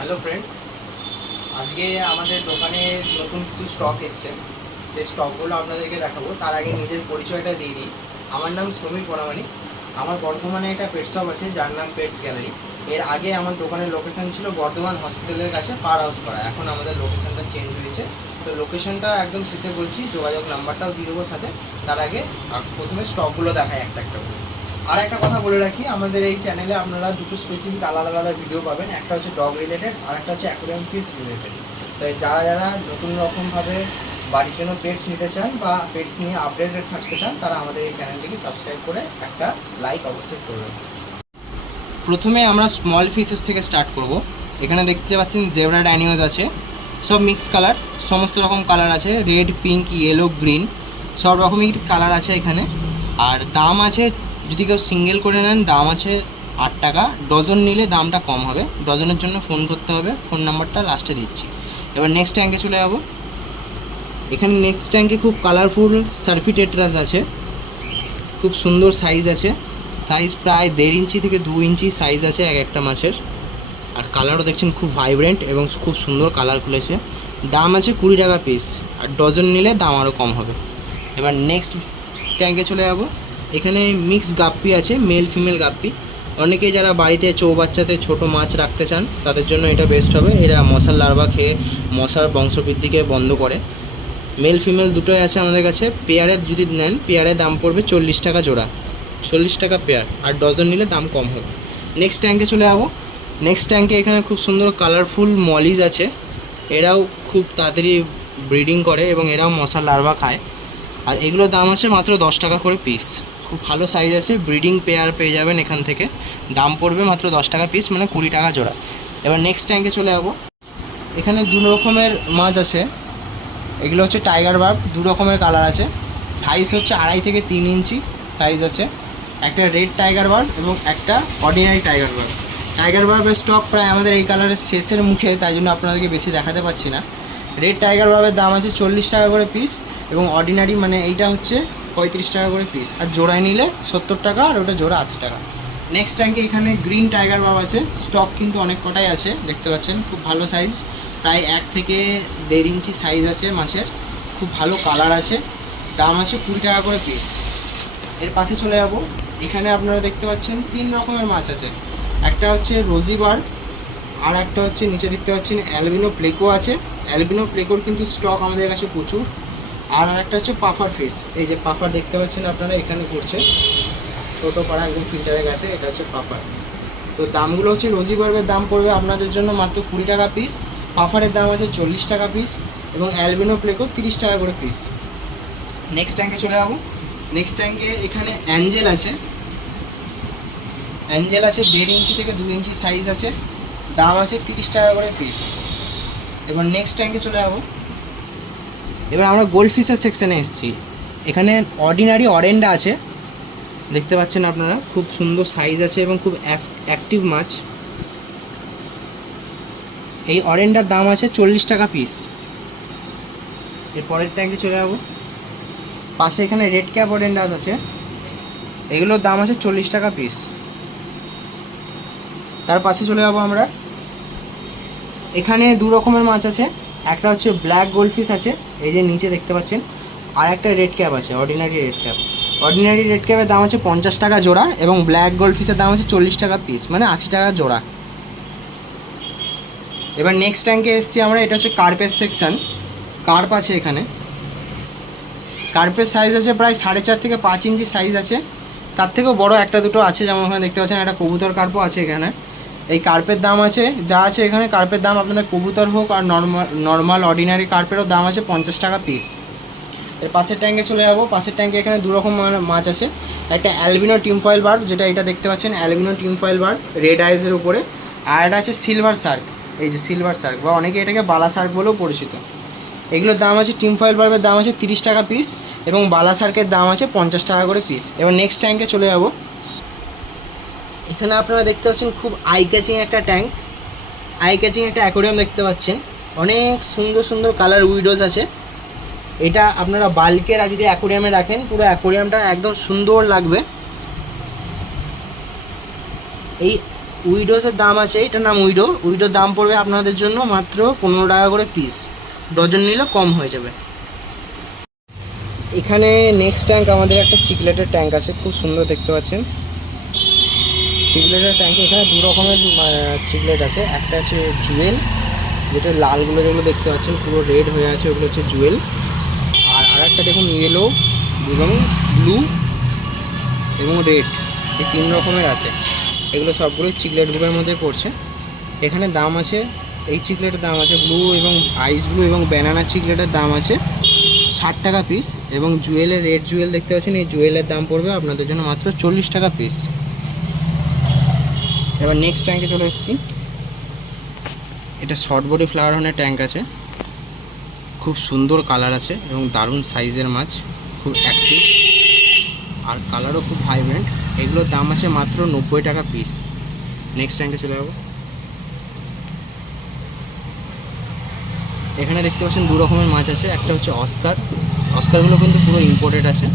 Hello friends, আজকে আমাদের দোকানে নতুন কিছু স্টক এসছে। সেই স্টকগুলো আপনাদেরকে দেখাবো। তার আগে নিজের পরিচয়টা দিয়ে দিই। আমার নাম সমীর পরামানিক। আমার বর্ধমানে একটা পেট শপ আছে যার নাম পেটস গ্যালারি। এর আগে আমার দোকানের লোকেশন ছিল বর্ধমান হসপিটালের কাছে পার হাউস পাড়া। এখন আমাদের লোকেশনটা চেঞ্জ হয়েছে। তো লোকেশনটা একদম শেষে বলছি, যোগাযোগ নাম্বারটাও দিয়ে দেবো সাথে। তার আগে প্রথমে স্টকগুলো দেখায় একটা একটা করে। আর একটা কথা বলে রাখি, আমাদের এই চ্যানেলে আপনারা দুটো স্পেসিফিক আলাদা আলাদা ভিডিও পাবেন। একটা হচ্ছে ডগ রিলেটেড আর একটা হচ্ছে অ্যাকোয়ারিয়াম ফিশ রিলেটেড। তাই যারা যারা নতুন রকমভাবে বাড়ির জন্য পেটস নিতে চান বা পেটস নিয়ে আপডেটেড থাকতে চান, তারা আমাদের এই চ্যানেলটিকে সাবস্ক্রাইব করে একটা লাইক অবশ্যই করবেন। প্রথমে আমরা স্মল ফিশেস থেকে স্টার্ট করব। এখানে দেখতে পাচ্ছেন জেব্রা ডাইনিওস আছে, সব মিক্স কালার, সমস্ত রকম কালার আছে, রেড, পিঙ্ক, ইয়েলো, গ্রিন, সব রকমই কালার আছে এখানে। আর দাম আছে, যদি কেউ সিঙ্গেল করে নেন দাম আছে 8 টাকা, ডজন নিলে দামটা কম হবে। ডজনের জন্য ফোন করতে হবে, ফোন নাম্বারটা লাস্টে দিচ্ছি। এবার নেক্সট ট্যাঙ্কে চলে যাবো। এখানে নেক্সট ট্যাঙ্কে খুব কালারফুল সার্ফি টেট্রাস আছে, খুব সুন্দর সাইজ আছে। সাইজ প্রায় 1.5 ইঞ্চি থেকে 2 ইঞ্চি সাইজ আছে এক একটা মাছের। আর কালারও দেখছেন খুব ভাইব্রেন্ট এবং খুব সুন্দর কালার খুলেছে। দাম আছে 20 টাকা পিস, আর ডজন নিলে দাম আরও কম হবে। এবার নেক্সট ট্যাঙ্কে চলে যাব। এখানে মিক্স গাপ্পি আছে, মেল ফিমেল গাপ্পি। অনেকেই যারা বাড়িতে চৌবাচ্চাতে ছোট মাছ রাখতে চান তাদের জন্য এটা বেস্ট হবে। এরা মশার লার্ভা খেয়ে মশার বংশবৃদ্ধিকে বন্ধ করে। মেল ফিমেল দুটোই আছে আমাদের কাছে। পেয়ারের যদি নেন, পেয়ারের দাম পড়বে 40 টাকা জোড়া, 40 টাকা পেয়ার, আর ডজন নিলে দাম কম হবে। নেক্সট ট্যাঙ্কে চলে যাবো। নেক্সট ট্যাঙ্কে এখানে খুব সুন্দর কালারফুল মলিজ আছে। এরাও খুব তাড়াতাড়ি ব্রিডিং করে এবং এরাও মশার লার্ভা খায়। আর এগুলোর দাম আছে মাত্র 10 টাকা করে পিস। খুব ভালো সাইজ আছে, ব্রিডিং পেয়ার পেয়ে যাবেন এখান থেকে। দাম পড়বে মাত্র 10 টাকা পিস, মানে 20 টাকা জোড়া। এবার নেক্সট ট্যাঙ্কে চলে যাবো। এখানে দু রকমের মাছ আছে। এগুলো হচ্ছে টাইগার বার্ব, দু রকমের কালার আছে। সাইজ হচ্ছে 2.5 থেকে 3 ইঞ্চি সাইজ আছে। একটা রেড টাইগার বার্ব এবং একটা অর্ডিনারি টাইগার বার্ব। টাইগার বার্বের স্টক প্রায় আমাদের এই কালারের শেষের মুখে, তাই জন্য আপনাদেরকে বেশি দেখাতে পারছি না। রেড টাইগার বার্বের দাম আছে 40 টাকা করে পিস, এবং অর্ডিনারি মানে এইটা হচ্ছে 35 টাকা করে পিস। আর জোড়ায় নিলে 70 টাকা, আর ওটা জোড়া 80 টাকা। নেক্সট ট্যাঙ্কে এখানে গ্রিন টাইগার বার্ব আছে। স্টক কিন্তু অনেক কটাই আছে, দেখতে পাচ্ছেন। খুব ভালো সাইজ, প্রায় 1 থেকে 1.5 ইঞ্চি সাইজ আছে মাছের। খুব ভালো কালার আছে। দাম আছে 20 টাকা করে পিস। এর পাশে চলে যাব। এখানে আপনারা দেখতে পাচ্ছেন 3 রকমের মাছ আছে। একটা হচ্ছে রোজি বার্ব, আর একটা হচ্ছে নিচে দেখতে পাচ্ছেন অ্যালবিনো প্লেকো আছে। অ্যালবিনো প্লেকোর কিন্তু স্টক আমাদের কাছে প্রচুর। আর একটা হচ্ছে পাফার ফিশ। এই যে পাফার দেখতে পাচ্ছেন আপনারা এখানে করছে, ছোটো পাড়া একদম ফিল্টারে গেছে। এটা হচ্ছে পাফার। তো দামগুলো হচ্ছে, রোজি বার্বের দাম পড়বে আপনাদের জন্য মাত্র 20 টাকা পিস, পাফারের দাম আছে 40 টাকা পিস, এবং অ্যালবিনো প্লেকো 30 টাকা করে পিস। নেক্সট ট্যাঙ্কে চলে যাবো। নেক্সট ট্যাঙ্কে এখানে অ্যাঞ্জেল আছে। অ্যাঞ্জেল আছে 1.5 ইঞ্চি থেকে 2 ইঞ্চি সাইজ আছে। দাম আছে 30 টাকা করে পিস। এবার নেক্সট ট্যাঙ্কে চলে যাবো। এবার আমরা গোল্ড ফিশের সেকশানে এসেছি। এখানে অর্ডিনারি অরেন্ডা আছে, দেখতে পাচ্ছেন আপনারা। খুব সুন্দর সাইজ আছে এবং খুব অ্যাক্টিভ মাছ। এই অরেন্ডার দাম আছে 40 টাকা পিস। এর পরের ট্যাঙ্কে চলে যাবো। পাশে এখানে রেড ক্যাপ অরেন্ডাস আছে। এগুলোর দাম আছে 40 টাকা পিস। তার পাশে চলে যাবো আমরা। এখানে দু রকমের মাছ আছে। একটা হচ্ছে ব্ল্যাক গোল্ডফিশ আছে, এই যে নিচে দেখতে পাচ্ছেন। আর একটা রেড ক্যাপ আছে, ordinary red cap. Ordinary red ক্যাপের দাম আছে 50 টাকা জোড়া, এবং ব্ল্যাক গোল্ডফিশের দাম আছে 40 টাকা পিস, মানে 80 টাকা জোড়া। এবার নেক্সট ট্যাঙ্কে এসেছি আমরা। এটা হচ্ছে কার্পের সেকশান। কার্প আছে এখানে। কার্পের সাইজ আছে প্রায় 4.5 থেকে 5 ইঞ্চি সাইজ আছে। তার থেকেও বড় একটা দুটো আছে, যেমন ওখানে দেখতে পাচ্ছেন একটা কবুতর কার্পও আছে এখানে। এই কার্পের দাম আছে, যা আছে এখানে কার্পের দাম, আপনাদের কবুতর হোক আর নর্মাল অর্ডিনারি কার্পেরও দাম আছে 50 টাকা পিস। এর পাশের ট্যাঙ্কে চলে যাবো। পাশের ট্যাঙ্কে এখানে দু রকম মাছ আছে। একটা অ্যালবিনো টিমফয়েল বার্ব, যেটা এটা দেখতে পাচ্ছেন অ্যালবিনো টিমফয়েল বার্ব রেড আইসের উপরে। আর এটা আছে সিলভার শার্ক, এই যে সিলভার শার্ক, বা অনেকে এটাকে বালা শার্ক বলেও পরিচিত। এগুলোর দাম আছে, টিমফয়েল বার্বের দাম আছে 30 টাকা পিস, এবং বালা শার্কের দাম আছে 50 টাকা করে পিস। এবার নেক্সট ট্যাঙ্কে চলে যাবো। এখানে আপনারা দেখতে পাচ্ছেন খুব আই ক্যাচিং একটা ট্যাঙ্ক, আই ক্যাচিং একটা অ্যাকোরিয়াম দেখতে পাচ্ছেন। অনেক সুন্দর সুন্দর কালার উইডোজ আছে। এটা আপনারা বাল্কের যদি অ্যাকোরিয়ামে রাখেন, পুরো অ্যাকোরিয়ামটা একদম সুন্দর লাগবে। এই উইডোসের দাম আছে, এটার নাম উইডোর দাম পড়বে আপনাদের জন্য মাত্র 15 টাকা করে পিস, ডজন নিলে কম হয়ে যাবে। এখানে নেক্সট ট্যাঙ্ক আমাদের একটা চিকলেটের ট্যাঙ্ক আছে, খুব সুন্দর দেখতে পাচ্ছেন চিকলেটের ট্যাঙ্কে। এখানে দু রকমের চিকলেট আছে, একটা আছে জুয়েল, যেটা লালগুলো যেগুলো দেখতে পাচ্ছেন পুরো রেড হয়ে আছে ওগুলো হচ্ছে জুয়েল, আর একটা দেখুন ইয়েলো এবং ব্লু এবং রেড, এই 3 রকমের আছে। এগুলো সবগুলোই চিকলেট বুকের মধ্যে পড়ছে। এখানে দাম আছে, এই চিকলেটের দাম আছে ব্লু এবং আইস ব্লু এবং ব্যানানা চিকলেটের দাম আছে 60 টাকা পিস, এবং জুয়েলের রেড জুয়েল দেখতে পাচ্ছেন, এই জুয়েলের দাম পড়বে আপনাদের জন্য মাত্র 40 টাকা পিস। এবার নেক্সট ট্যাঙ্কে চলে এসেছি। এটা শর্ট বডি ফ্লাওয়ার হনের ট্যাঙ্ক আছে, খুব সুন্দর কালার আছে এবং দারুণ সাইজের মাছ, খুব অ্যাক্টিভ আর কালারও খুব ভাইব্রেন্ট। এগুলোর দাম আছে মাত্র 90 টাকা পিস। নেক্সট ট্যাঙ্কে চলে যাবো। এখানে দেখতে পাচ্ছেন দু রকমের মাছ আছে, একটা হচ্ছে অস্কারগুলো কিন্তু পুরো ইম্পোর্টেড আছে,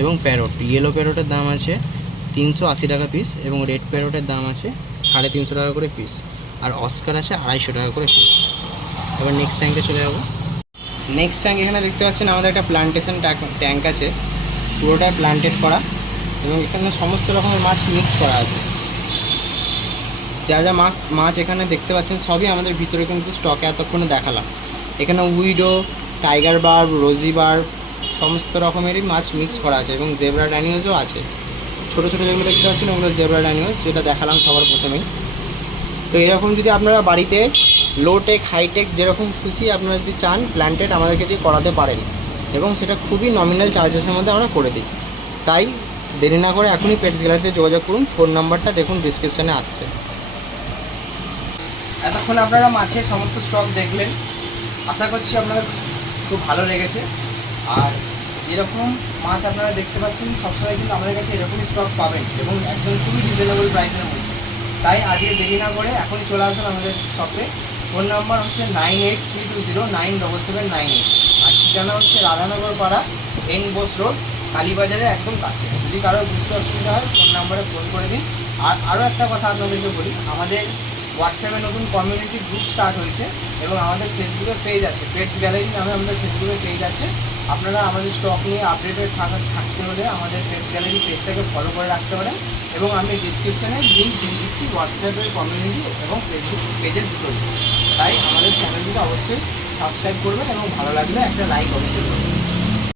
এবং প্যারট, ইয়েলো প্যারটের দাম আছে 380 টাকা পিস, এবং রেড প্যারটের দাম আছে 350 টাকা করে পিস, আর অস্কার আছে 250 টাকা করে পিস। এবার নেক্সট ট্যাঙ্কে চলে যাবো। নেক্সট ট্যাঙ্ক এখানে দেখতে পাচ্ছেন আমাদের একটা প্লান্টেশন ট্যাঙ্ক আছে, পুরোটাই প্লান্টেড করা, এবং এখানে সমস্ত রকমের মাছ মিক্স করা আছে। যা যা মাছ এখানে দেখতে পাচ্ছেন সবই আমাদের ভিতরে কিন্তু স্টকে এতক্ষণে দেখালাম। এখানে উইডো, টাইগার বার্ব, রোজি বার্ব সমস্ত রকমেরই মাছ মিক্স করা আছে, এবং জেব্রা ড্যানিওসও আছে। ছোটো ছোটো যেগুলো দেখতে পাচ্ছেন ওগুলো জেব্রা ড্যানিওস, যেটা দেখালাম সবার প্রথমেই। তো এরকম যদি আপনারা বাড়িতে লো টেক হাই টেক যেরকম খুশি আপনারা যদি চান প্ল্যান্টেড আমাদেরকে দিয়ে করাতে পারেন, এবং সেটা খুবই নমিনাল চার্জেসের মধ্যে আমরা করে দিই। তাই দেরি না করে এখনই পেটস গ্যালারিতে যোগাযোগ করুন, ফোন নাম্বারটা দেখুন ডিসক্রিপশানে আসছে। এতক্ষণ আপনারা মাছের সমস্ত স্টক দেখলেন, আশা করছি আপনাদের খুব ভালো লেগেছে। আর যেরকম মাছ আপনারা দেখতে পাচ্ছেন সবসময় কিন্তু আমাদের কাছে এরকমই স্টক পাবেন, এবং একদম খুবই রিজনেবল প্রাইসের মধ্যে। তাই আজকে দেরি না করে এখনই চলে আসুন আমাদের শপে। ফোন নাম্বার হচ্ছে 9832097798, আর ঠিকানা হচ্ছে রাধানগর পাড়া, এন বোস রোড, কালীবাজারে একদম কাছে। যদি কারো বুঝতে অসুবিধা হয় ফোন নাম্বারে ফোন করে দিন। আর আরও একটা কথা আপনাদেরকে বলি, আমাদের হোয়াটসঅ্যাপে নতুন কমিউনিটি গ্রুপ স্টার্ট হয়েছে, এবং আমাদের ফেসবুকের পেজ আছে, পেটস গ্যালারি নামে আমাদের ফেসবুকের পেজ আছে। আপনারা আমাদের স্টক নিয়ে আপডেটেড থাকতে হলে আমাদের পেটস গ্যালারি পেজটাকে ফলো করে রাখতে পারেন, এবং আমি ডিসক্রিপশানে লিঙ্ক দিয়ে দিচ্ছি হোয়াটসঅ্যাপের কমিউনিটি এবং ফেসবুক পেজের দুটোই। তাই আমাদের চ্যানেলটিকে অবশ্যই সাবস্ক্রাইব করবেন, এবং ভালো লাগলে একটা লাইক অবশ্যই করবেন।